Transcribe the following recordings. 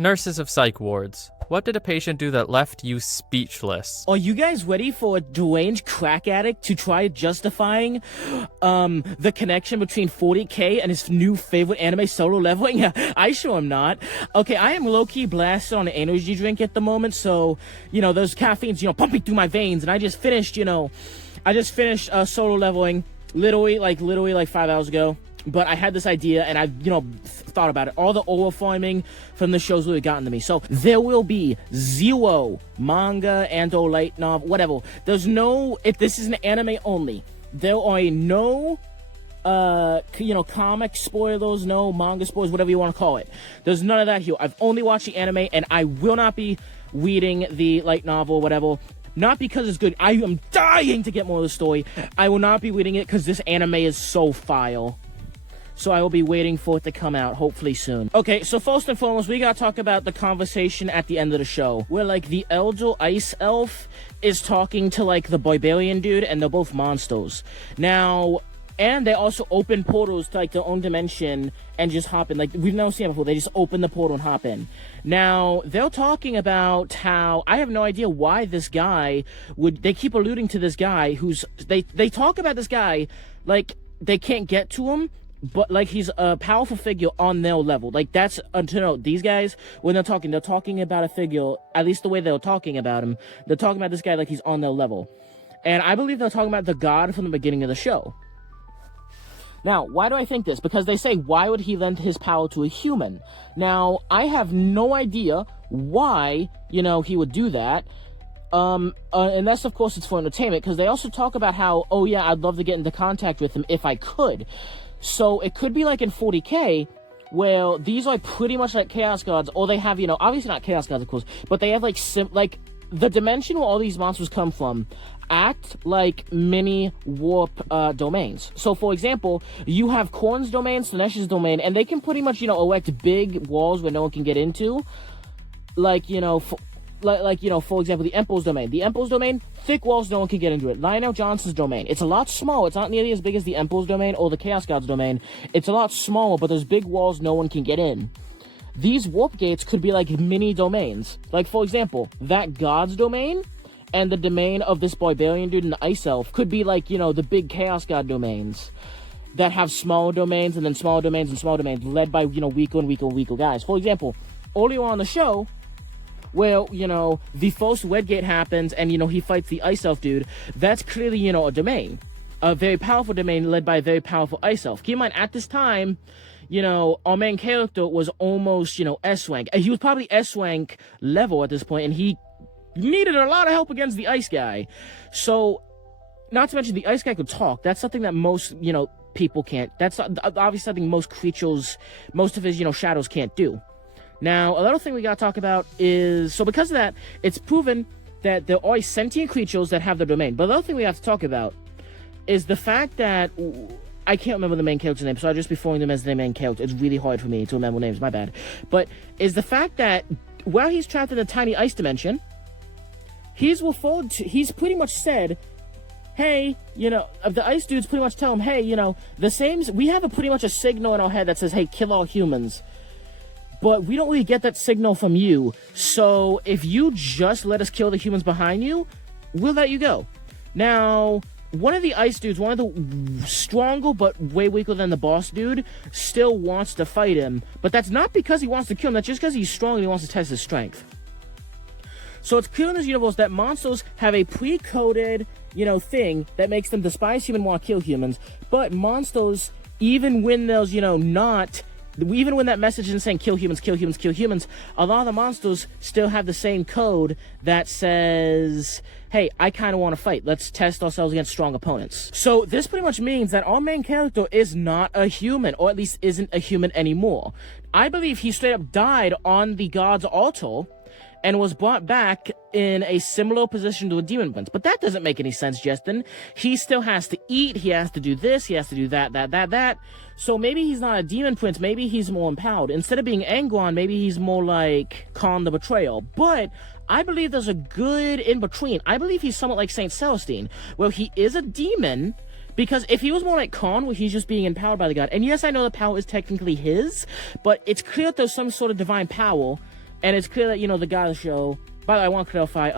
Nurses of psych wards. What did a patient do that left you speechless? Are you guys ready for a deranged crack addict to try justifying the connection between 40K and his new favorite anime, Solo Leveling? I sure am not. Okay, I am low-key blasted on an energy drink at the moment, so, those caffeines, pumping through my veins, and I just finished Solo Leveling literally like 5 hours ago. But I had this idea, and I, thought about it. All the overfarming from the shows really gotten to me. So there will be zero manga and/or light novel, whatever. There's no. If this is an anime only, there are no, comic spoilers, no manga spoilers, whatever you want to call it. There's none of that here. I've only watched the anime, and I will not be reading the light novel, whatever. Not because it's good. I am dying to get more of the story. I will not be reading it because this anime is so file. So I will be waiting for it to come out, hopefully soon. Okay, so first and foremost, we gotta talk about the conversation at the end of the show, where, the elder ice elf is talking to, the barbarian dude, and they're both monsters. Now, and they also open portals to, their own dimension and just hop in. We've never seen it before. They just open the portal and hop in. Now, they're talking about how, I have no idea why this guy they keep alluding to this guy they talk about this guy they can't get to him, but he's a powerful figure on their level. That's to know. These guys, when they're talking about a figure, at least the way they're talking about him, they're talking about this guy like he's on their level. And I believe they're talking about the god from the beginning of the show. Now, why do I think this? Because they say, why would he lend his power to a human? Now, I have no idea why, he would do that. Unless, of course, it's for entertainment, because they also talk about how, oh yeah, I'd love to get into contact with him if I could. So it could be like in 40K, where these are pretty much like Chaos Gods, or they have, obviously not Chaos Gods, of course, but they have the dimension where all these monsters come from act like mini warp domains. So, for example, you have Korn's domain, Slanesh's domain, and they can pretty much, erect big walls where no one can get into. For example, the Emperor's domain. The Emperor's domain, thick walls, no one can get into it. Lionel Johnson's domain, it's a lot smaller. It's not nearly as big as the Emperor's domain or the Chaos God's domain. It's a lot smaller, but there's big walls no one can get in. These warp gates could be like mini domains. For example, that God's domain and the domain of this barbarian dude and the Ice Elf could be the big Chaos God domains that have smaller domains and then smaller domains and smaller domains led by, weaker and weaker guys. For example, earlier on the show, where, the first Red Gate happens and, he fights the Ice Elf dude, that's clearly, a domain. A very powerful domain led by a very powerful Ice Elf. Keep in mind, at this time, our main character was almost, S-Rank. He was probably S-Rank level at this point, and he needed a lot of help against the Ice guy. So, not to mention, the Ice guy could talk. That's something that most, people can't. That's obviously something most creatures, most of his, shadows can't do. Now, another thing we gotta talk about is, so because of that, it's proven that there are sentient creatures that have their domain. But another thing we have to talk about is the fact that, I can't remember the main character's name, so I'll just be referring them as the main character. It's really hard for me to remember names, my bad. But, is the fact that, while he's trapped in a tiny ice dimension, he's pretty much said, hey, the ice dudes pretty much tell him, hey, we have pretty much a signal in our head that says, hey, kill all humans. But we don't really get that signal from you, so if you just let us kill the humans behind you, we'll let you go. Now, one of the ice dudes, one of the stronger but way weaker than the boss dude, still wants to fight him, but that's not because he wants to kill him, that's just because he's strong and he wants to test his strength. So it's clear in this universe that monsters have a pre-coded, thing that makes them despise humans and want to kill humans, but monsters, even when there's, even when that message isn't saying kill humans, kill humans, kill humans, a lot of the monsters still have the same code that says, hey, I kind of want to fight. Let's test ourselves against strong opponents. So this pretty much means that our main character is not a human, or at least isn't a human anymore. I believe he straight up died on the god's altar and was brought back in a similar position to a demon prince. But that doesn't make any sense, Justin. He still has to eat, he has to do this, he has to do that. So maybe he's not a demon prince, maybe he's more empowered. Instead of being Angron, maybe he's more like Khan the Betrayer. But I believe there's a good in-between. I believe he's somewhat like Saint Celestine, where he is a demon, because if he was more like Khan, where he's just being empowered by the god, and yes, I know the power is technically his, but it's clear that there's some sort of divine power And it's clear that, the God of the show... By the way, I want to clarify,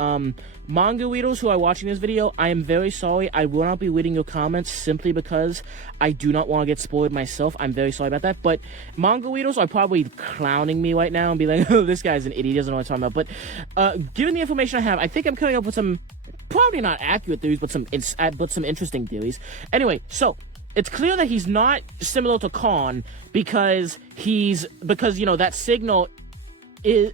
manga readers who are watching this video, I am very sorry. I will not be reading your comments simply because I do not want to get spoiled myself. I'm very sorry about that. But manga readers are probably clowning me right now and be like, oh, this guy's an idiot, he doesn't know what I'm talking about. But given the information I have, I think I'm coming up with some, probably not accurate theories, but some interesting theories. Anyway, so... It's clear that he's not similar to Khan because that signal is...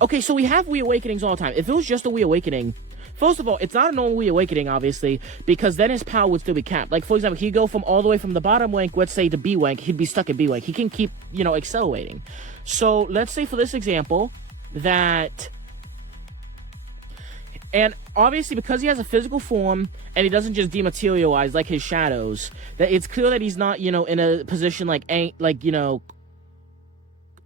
Okay, so we have reawakenings all the time. If it was just a reawakening, first of all, it's not a normal reawakening, obviously, because then his power would still be capped. Like, for example, he'd go from all the way from the bottom rank, let's say, to B rank. He'd be stuck in B rank. He can keep, accelerating. So, let's say for this example, that... And obviously, because he has a physical form, and he doesn't just dematerialize like his shadows, that it's clear that he's not, in a position like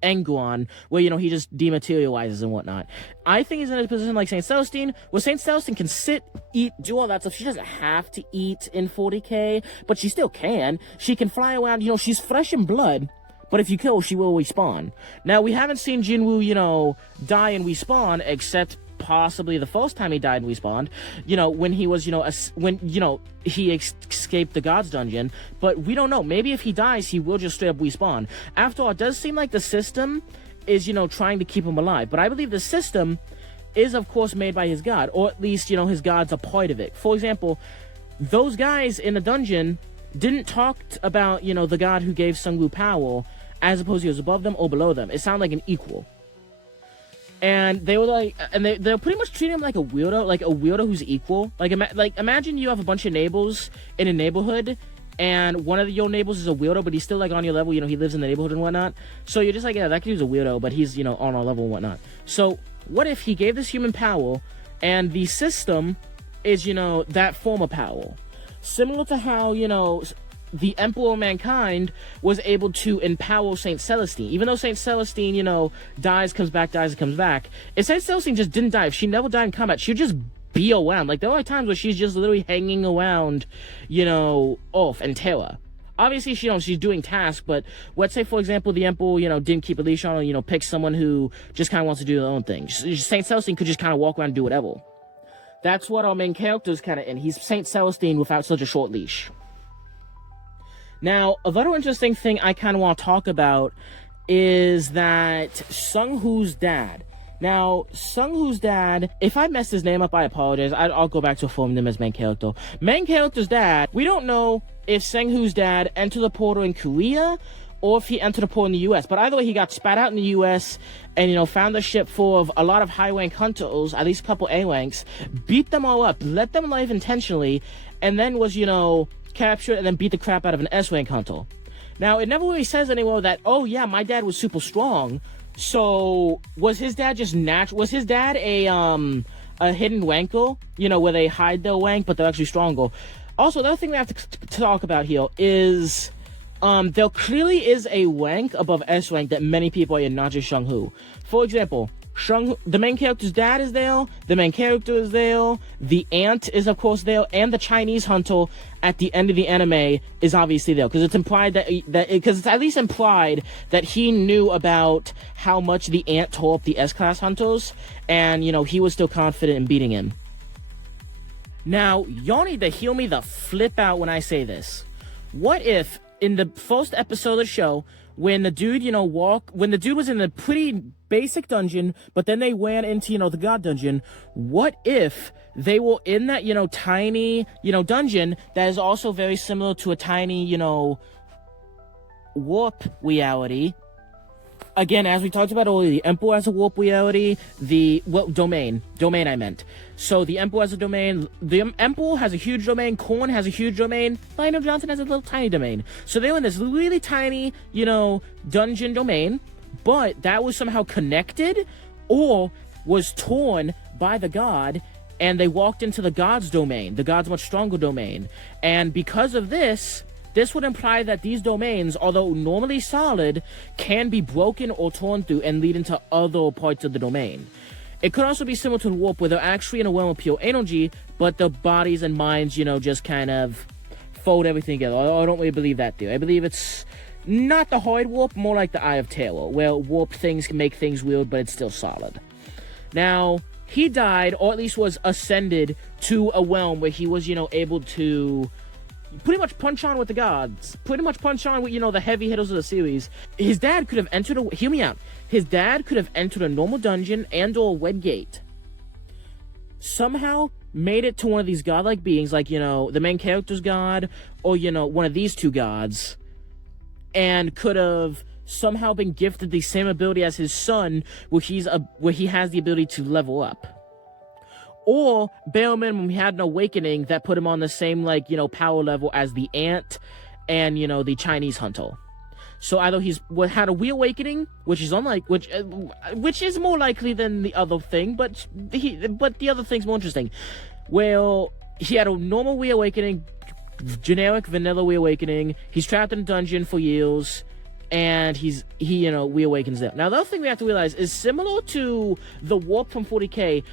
Anguan, where, he just dematerializes and whatnot. I think he's in a position like St. Celestine, where St. Celestine can sit, eat, do all that stuff. She doesn't have to eat in 40k, but she still can. She can fly around, she's fresh in blood, but if you kill, she will respawn. Now, we haven't seen Jinwoo, die and respawn, except possibly the first time he died and respawned, when he was, he escaped the God's Dungeon, but we don't know. Maybe if he dies, he will just straight up respawn. After all, it does seem like the system is, trying to keep him alive, but I believe the system is, of course, made by his god, or at least, his god's a part of it. For example, those guys in the dungeon didn't talk about, the god who gave Sungwoo power, as opposed to he was above them or below them. It sounded like an equal. And they were like, and they're pretty much treating him like a weirdo who's equal. Like imagine you have a bunch of neighbors in a neighborhood, and one of your neighbors is a weirdo, but he's still like on your level. He lives in the neighborhood and whatnot. So you're just like, yeah, that dude's a weirdo, but he's on our level and whatnot. So what if he gave this human power, and the system is that form of power, similar to how the Emperor of Mankind was able to empower St. Celestine. Even though St. Celestine, dies, comes back, dies, and comes back. If St. Celestine just didn't die, if she never died in combat, she'd just be around. Like, there are times where she's just literally hanging around, Earth and Terra. Obviously, she's doing tasks, but let's say, for example, the Emperor, didn't keep a leash on her, pick someone who just kind of wants to do their own thing. St. Celestine could just kind of walk around and do whatever. That's what our main character is kind of in. He's St. Celestine without such a short leash. Now, a very interesting thing I kind of want to talk about is that Sung-hoo's dad. Now, Sung-hoo's dad, if I messed his name up, I apologize. I'll go back to forming him as main character. Main character's dad, we don't know if Sung-hoo's dad entered the portal in Korea or if he entered the portal in the U.S. But either way, he got spat out in the U.S. and, found a ship full of a lot of high-rank hunters, at least a couple A-ranks, beat them all up, let them live intentionally, and then was, captured and then beat the crap out of an S-rank hunter. Now, it never really says anywhere that, oh yeah, my dad was super strong. So, was his dad just natural? Was his dad a hidden wanker? Where they hide their wank, but they're actually stronger. Also, the other thing we have to talk about here is, there clearly is a rank above S-rank that many people are in, not just Shung-hoo. For example, the main character's dad is there, the main character is there, the aunt is of course there, and the Chinese hunter at the end of the anime is obviously there, because it's implied because it's at least implied that he knew about how much the aunt tore up the S-class hunters, and he was still confident in beating him. Now, y'all need to hear me the flip out when I say this. What if, in the first episode of the show, when the dude, when the dude was in a pretty basic dungeon, but then they ran into, the God dungeon, what if they were in that, tiny, dungeon that is also very similar to a tiny, warp reality? Again, as we talked about earlier, the Emperor has a warp reality, domain I meant. So the Emperor has a domain, the Emperor has a huge domain, Korn has a huge domain, Lionel Johnson has a little tiny domain. So they were in this really tiny, dungeon domain, but that was somehow connected or was torn by the god, and they walked into the god's domain, the god's much stronger domain. And because of this would imply that these domains, although normally solid, can be broken or torn through and lead into other parts of the domain. It could also be similar to the warp, where they're actually in a realm of pure energy, but the bodies and minds, just kind of fold everything together. I don't really believe that theory. I believe it's Not the hard warp, more like the Eye of Terror, where warp things can make things weird, but it's still solid. Now, he died, or at least was ascended to a realm where he was, able to pretty much punch on with the gods. Pretty much punch on with, the heavy hitters of the series. His dad could have entered hear me out. His dad could have entered a normal dungeon and or a red gate. Somehow made it to one of these godlike beings, like, the main character's god, or, one of these two gods, and could have somehow been gifted the same ability as his son, where he has the ability to level up. Or, bare minimum, he had an awakening that put him on the same, power level as the ant and, the Chinese hunter. So either he's had a reawakening, which is which is more likely than the other thing, but the other thing's more interesting. Well, he had a normal reawakening, generic vanilla reawakening. He's trapped in a dungeon for years, and he reawakens there. Now, the other thing we have to realize is similar to the warp from 40k,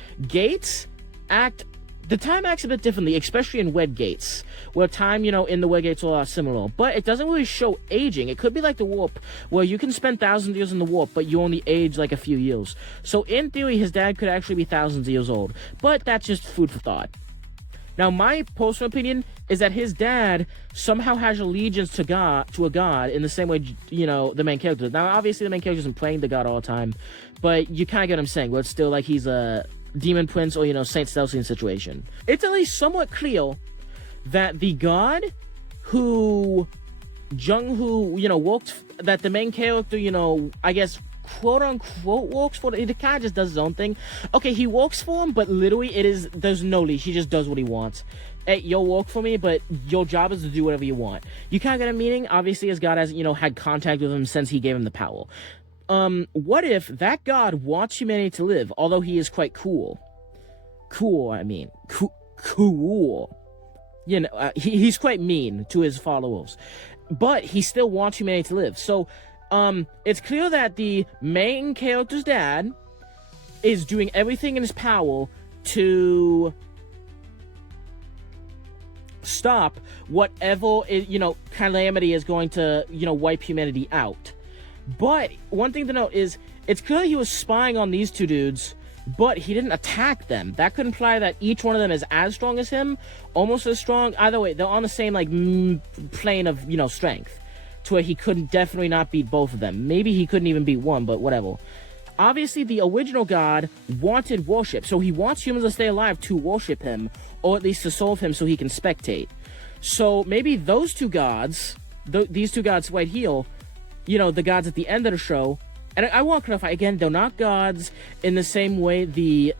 the time acts a bit differently, especially in wed gates, where time, in the wed gates are similar, but it doesn't really show aging. It could be like the warp, where you can spend thousands of years in the warp, but you only age like a few years. So in theory, his dad could actually be thousands of years old, but that's just food for thought. Now, my personal opinion is that his dad somehow has allegiance to a god, in the same way, the main character does. Now, obviously, the main character isn't praying to God all the time, but you kind of get what I'm saying, where it's still like he's a demon prince or, Saint Celestine situation. It's at least somewhat clear that the god who Jung-Hoo, that the main character, I guess, quote-unquote works for, it kind of just does his own thing. Okay, he works for him, but literally there's no leash. He just does what he wants. Hey, you'll work for me, but your job is to do whatever you want. You kind of get a meaning. Obviously, his god has, had contact with him since he gave him the power. What if that god wants humanity to live, although he is quite cool? Cool. He's quite mean to his followers, but he still wants humanity to live. So, it's clear that the main character's dad is doing everything in his power to stop whatever, calamity is going to, wipe humanity out. But one thing to note is, it's clear he was spying on these two dudes, but he didn't attack them. That could imply that each one of them is as strong as him, almost as strong. Either way, they're on the same, plane of, strength, to where he couldn't definitely not beat both of them. Maybe he couldn't even beat one, but whatever. Obviously, the original god wanted worship, so he wants humans to stay alive to worship him, or at least to serve him so he can spectate. So maybe those two gods, these two gods right here, the gods at the end of the show, and I want to clarify, again, they're not gods in the same way the,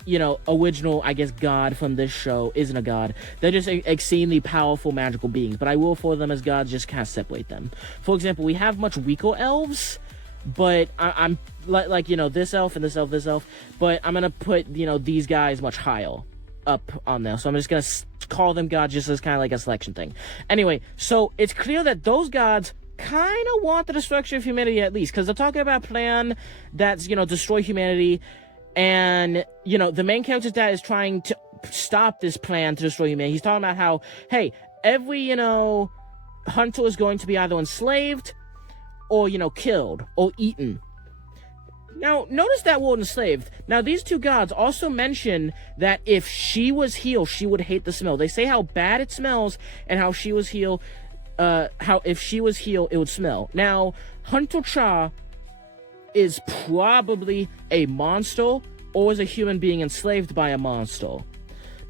original, I guess, god from this show isn't a god. They're just exceedingly powerful magical beings, but I will refer them as gods, just kind of separate them. For example, we have much weaker elves, but I'm like, this elf and this elf, but I'm going to put, these guys much higher up on there. So I'm just going to call them gods just as kind of like a selection thing. Anyway, so it's clear that those gods kind of want the destruction of humanity, at least, because they're talking about a plan that's, destroy humanity, and, the main character's dad is trying to stop this plan to destroy humanity. He's talking about how, hey, every, hunter is going to be either enslaved or, killed or eaten. Now, notice that word enslaved. Now, these two gods also mention that if she was here, she would hate the smell. They say how bad it smells, and how she was here, how if she was here, it would smell. Now, Hunter Cha is probably a monster, or is a human being enslaved by a monster.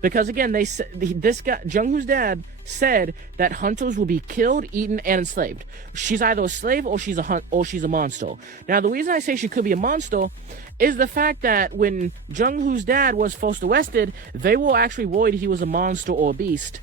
Because again, this guy, Jung-Hoo's dad, said that hunters will be killed, eaten, and enslaved. She's either a slave or she's a monster. Now, the reason I say she could be a monster is the fact that when Jung-Hoo's dad was first arrested, they were actually worried he was a monster or a beast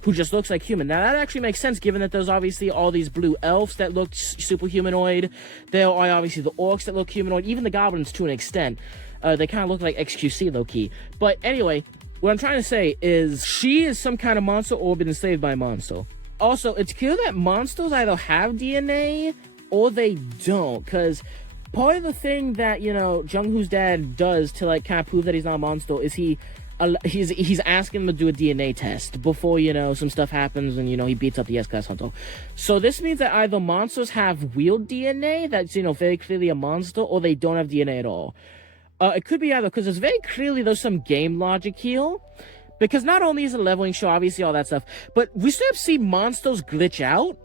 who just looks like human. Now, that actually makes sense, given that there's obviously all these blue elves that look super humanoid. There are obviously the orcs that look humanoid, even the goblins to an extent. They kind of look like XQC low-key. But anyway, what I'm trying to say is she is some kind of monster or been enslaved by a monster. Also, it's clear that monsters either have DNA or they don't, because part of the thing that, Jung-Hoo's dad does to, kind of prove that he's not a monster is he he's asking him to do a DNA test before, some stuff happens and, he beats up the S-Class Hunter. So this means that either monsters have wheeled DNA that's, very clearly a monster, or they don't have DNA at all. It could be either, because there's some game logic here. Because not only is it a leveling show, obviously all that stuff, but we still have to see monsters glitch out.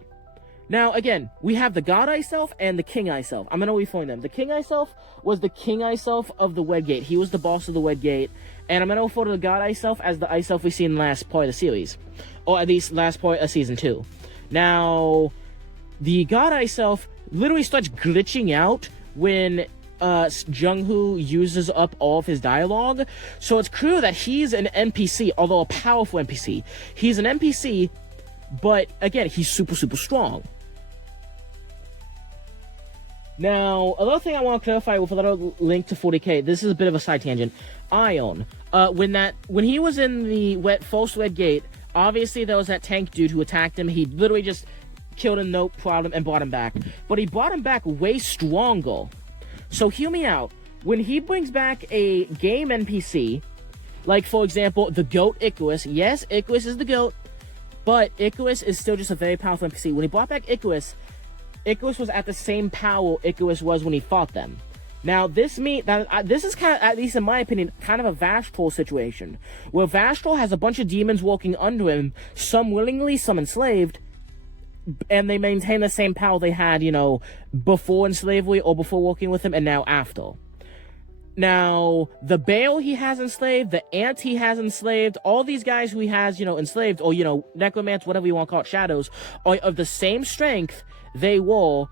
Now, again, we have the God Ice Elf and the King Ice Elf. I'm going to reform them. The King Ice Elf was the King Ice Elf of the Wed Gate. He was the boss of the Wed Gate. And I'm going to refer to the God Ice Elf as the Ice Elf we see in the last part of the series. Or at least last part of Season 2. Now, the God Ice Elf literally starts glitching out when Jung-Hoo uses up all of his dialogue. So it's clear that he's an NPC, although a powerful NPC. He's an NPC, but again, he's super, super strong. Now, another thing I want to clarify with another link to 40k, this is a bit of a side tangent. Ion, when he was in the false Wed Gate, obviously there was that tank dude who attacked him. He literally just killed him, no problem, and brought him back. But he brought him back way stronger. So hear me out. When he brings back a game NPC, like for example, the GOAT Icarus, yes, Icarus is the GOAT, but Icarus is still just a very powerful NPC. When he brought back Icarus was at the same power Icarus was when he fought them. Now, this is kind of, at least in my opinion, kind of a Vastral situation, where Vastral has a bunch of demons working under him, some willingly, some enslaved, and they maintain the same power they had, before in slavery or before working with him, and now after. Now, the Bale he has enslaved, the Ant he has enslaved, all these guys who he has, enslaved, or, necromants, whatever you want to call it, shadows, are of the same strength they were,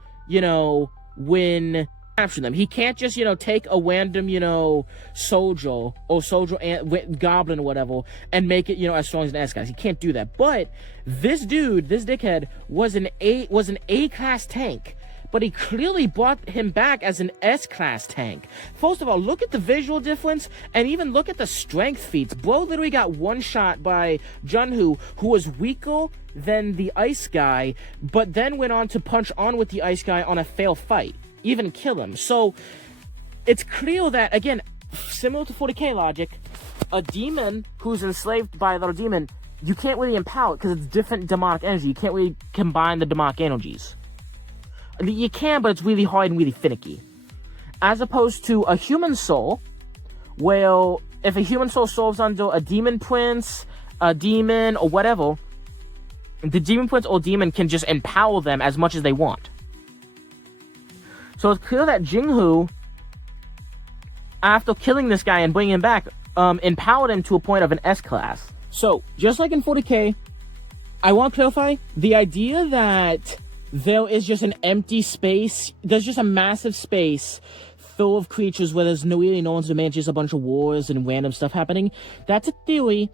when capturing them. He can't just, take a random, soldier or soldier ant, goblin or whatever, and make it, as strong as an S-Class. He can't do that. But this dude, this dickhead, was an A-Class tank. But he clearly brought him back as an S-Class tank. First of all, look at the visual difference, and even look at the strength feats. Bro literally got one shot by Jung-Hoo, who was weaker than the ice guy, but then went on to punch on with the ice guy on a fail fight, even kill him. So, it's clear that, again, similar to 40k logic, a demon who's enslaved by another demon, you can't really empower it, because it's different demonic energy. You can't really combine the demonic energies. You can, but it's really hard and really finicky. As opposed to a human soul, where if a human soul serves under a demon prince, a demon, or whatever, the demon prince or demon can just empower them as much as they want. So it's clear that Jung-Hoo, after killing this guy and bringing him back, empowered him to a point of an S-Class. So, just like in 40k, I want to clarify, the idea that there is just an empty space, there's just a massive space full of creatures where there's really no one's domain, just a bunch of wars and random stuff happening. That's a theory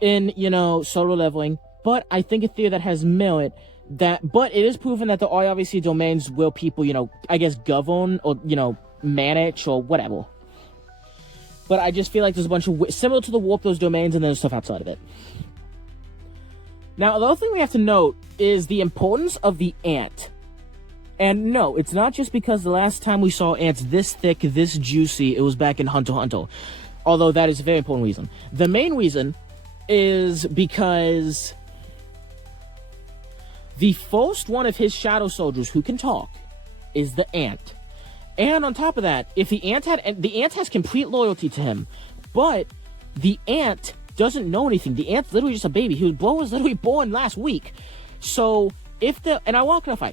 in, solo leveling, but I think a theory that has merit, but it is proven that there are obviously domains where people, I guess govern or, manage or whatever. But I just feel like there's a bunch of, similar to the warp, those domains, and then there's stuff outside of it. Now, the other thing we have to note is the importance of the ant. And no, it's not just because the last time we saw ants this thick, this juicy, it was back in Hunter x Hunter. Although that is a very important reason. The main reason is because the first one of his shadow soldiers who can talk is the ant. And on top of that, if the ant has complete loyalty to him, but the ant doesn't know anything. The ant's literally just a baby. Bro was literally born last week. So, and I want to clarify,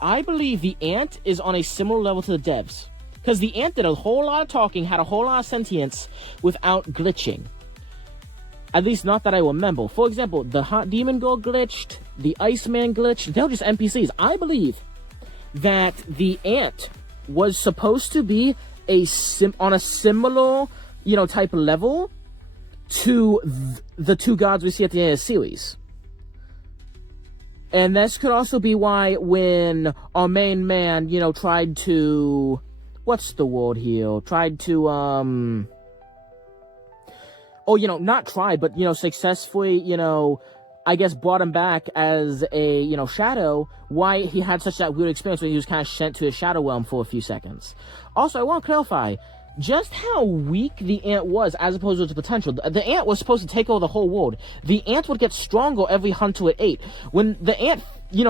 I believe the ant is on a similar level to the devs. Because the ant did a whole lot of talking, had a whole lot of sentience, without glitching. At least not that I remember. For example, the Hot Demon Girl glitched, the Iceman glitched, they were just NPCs. I believe that the ant was supposed to be on a similar, type of level to the two gods we see at the end of the series. And this could also be why when our main man, tried to... What's the word here? Tried to, not tried, but, successfully, I guess brought him back as a, shadow, why he had such that weird experience where he was kind of sent to his shadow realm for a few seconds. Also, I want to clarify, just how weak the ant was as opposed to its potential. The ant was supposed to take over the whole world. The ant would get stronger every hunter it ate. When the ant,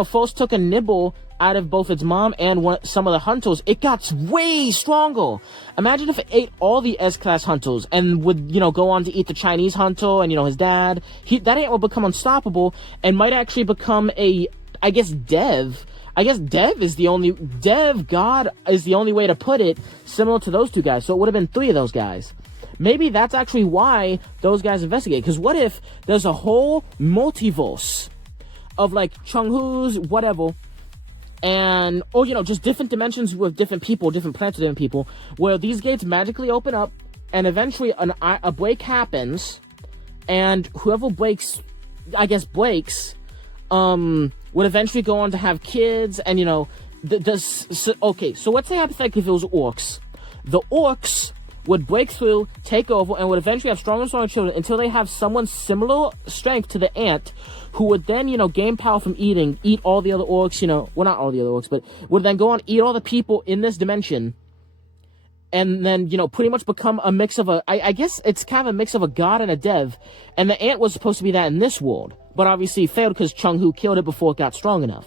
first took a nibble out of both its mom and some of the hunters, it got way stronger. Imagine if it ate all the S-class hunters and would, go on to eat the Chinese hunter and, his dad. That ant would become unstoppable and might actually become dev. I guess god is the only way to put it, similar to those two guys. So it would have been 3 of those guys. Maybe that's actually why those guys investigate. Because what if there's a whole multiverse of like Chung-Hoos, whatever, and, just different dimensions with different people, different planets with different people, where these gates magically open up, and eventually a break happens, and whoever breaks, would eventually go on to have kids, and, okay, so let's say hypothetically if it was orcs. The orcs would break through, take over, and would eventually have stronger and stronger children until they have someone similar strength to the ant, who would then, gain power from eat all the other orcs, well, not all the other orcs, but would then go on, eat all the people in this dimension, and then, pretty much become a mix of I guess it's kind of a mix of a god and a dev, and the ant was supposed to be that in this world, but obviously failed because Chung-Hoo killed it before it got strong enough.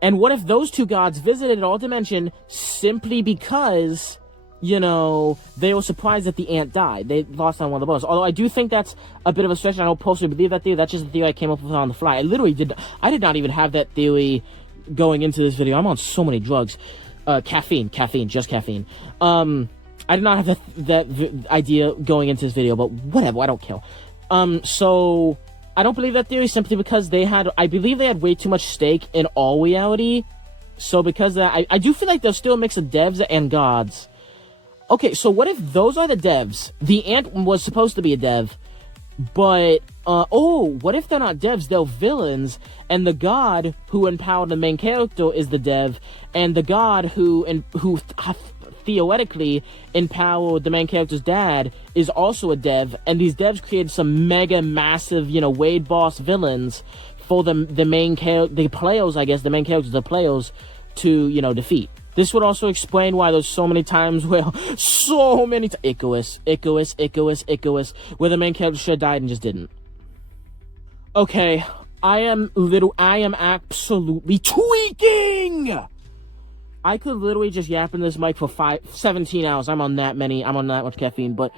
And what if those two gods visited all dimension simply because, they were surprised that the ant died. They lost on one of the bones. Although I do think that's a bit of a stretch, and I don't personally believe that theory. That's just a theory I came up with on the fly. I did not even have that theory going into this video. I'm on so many drugs. Caffeine, just caffeine. I did not have that idea going into this video, but whatever, I don't care. So I don't believe that theory simply because I believe they had way too much stake in all reality. So because of that, I do feel like there's still a mix of devs and gods. Okay, so what if those are the devs? The ant was supposed to be a dev, but, what if they're not devs? They're villains, and the god who empowered the main character is the dev, and the god who theoretically empowered the main character's dad is also a dev, and these devs created some mega massive, Wade Boss villains for the main character, the players, I guess, the main characters, the players, to, defeat. This would also explain why there's so many times where, Icarus, where the main character should have died and just didn't. Okay, I am absolutely tweaking! I could literally just yap in this mic for 17 hours. I'm on that much caffeine, but,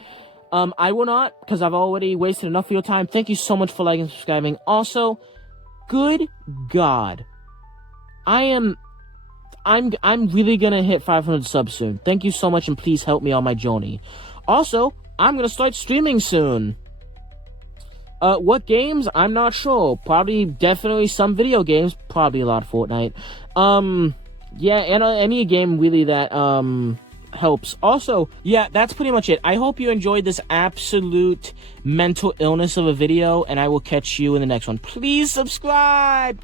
I will not, because I've already wasted enough of your time. Thank you so much for liking and subscribing. Also, good God, I'm really gonna hit 500 subs soon. Thank you so much, and please help me on my journey. Also, I'm gonna start streaming soon. What games? I'm not sure. Definitely some video games. Probably a lot of Fortnite. Yeah, and any game really that, helps. Also, yeah, that's pretty much it. I hope you enjoyed this absolute mental illness of a video, and I will catch you in the next one. Please subscribe!